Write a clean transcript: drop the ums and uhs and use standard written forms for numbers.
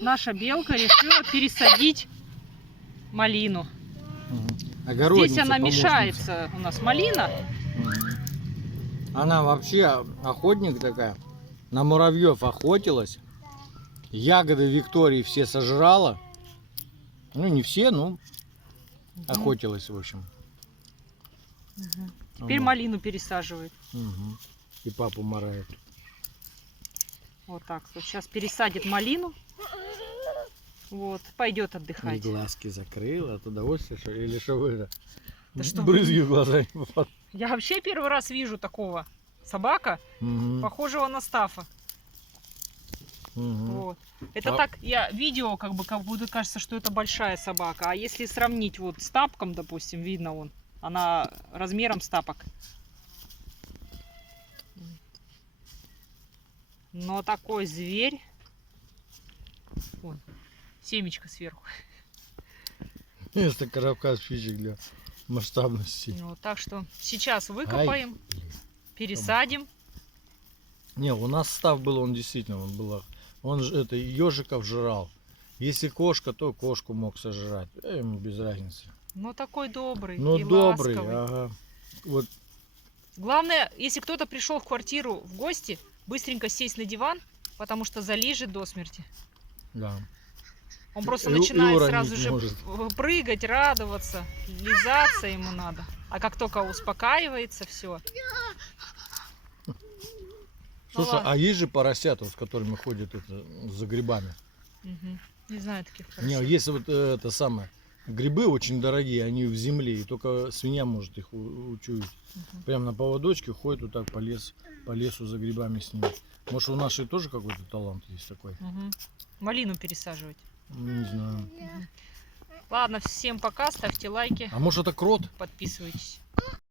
наша белка решила пересадить малину. Здесь она мешается, у нас малина. Она вообще охотник такая. На муравьев охотилась. Ягоды Виктории все сожрала. Ну, не все, но охотилась, в общем. Теперь малину пересаживает. И папу марает. Вот так. Вот сейчас пересадит малину. Вот, пойдет отдыхать. И глазки закрыла от удовольствия, что ли? Или что вы это? Да что брызги в глаза. Я вообще первый раз вижу такого. Собака, похожего на Стафа. Вот. Это так, я видео, как будто кажется, что это большая собака. А если сравнить вот с тапком, допустим, видно она размером с тапок. Но такой зверь. Вон, семечко сверху. Это коробка спичек для масштабности. Вот, так что сейчас выкопаем, пересадим. Не, у нас став был, он действительно, он же это ежиков жрал. Если кошка, то кошку мог сожрать. Ему без разницы. Но такой добрый. Ну и добрый, ласковый. ага. Вот. Главное, если кто-то пришел в квартиру в гости, быстренько сесть на диван, потому что залижет до смерти. Да. Он просто И начинает уронить сразу же может. прыгать, радоваться, лизаться ему надо. А как только успокаивается, все. Слушай, а есть же поросята, с которыми ходят за грибами? Не знаю таких поросят. Не, есть вот это самое. Грибы очень дорогие, они в земле, и только свинья может их учуять. Прям на поводочке ходит вот так по лесу за грибами с ними. Может, у нашей тоже какой-то талант есть такой? Малину пересаживать. Не знаю. Ладно, всем пока, ставьте лайки. А может, это крот? Подписывайтесь.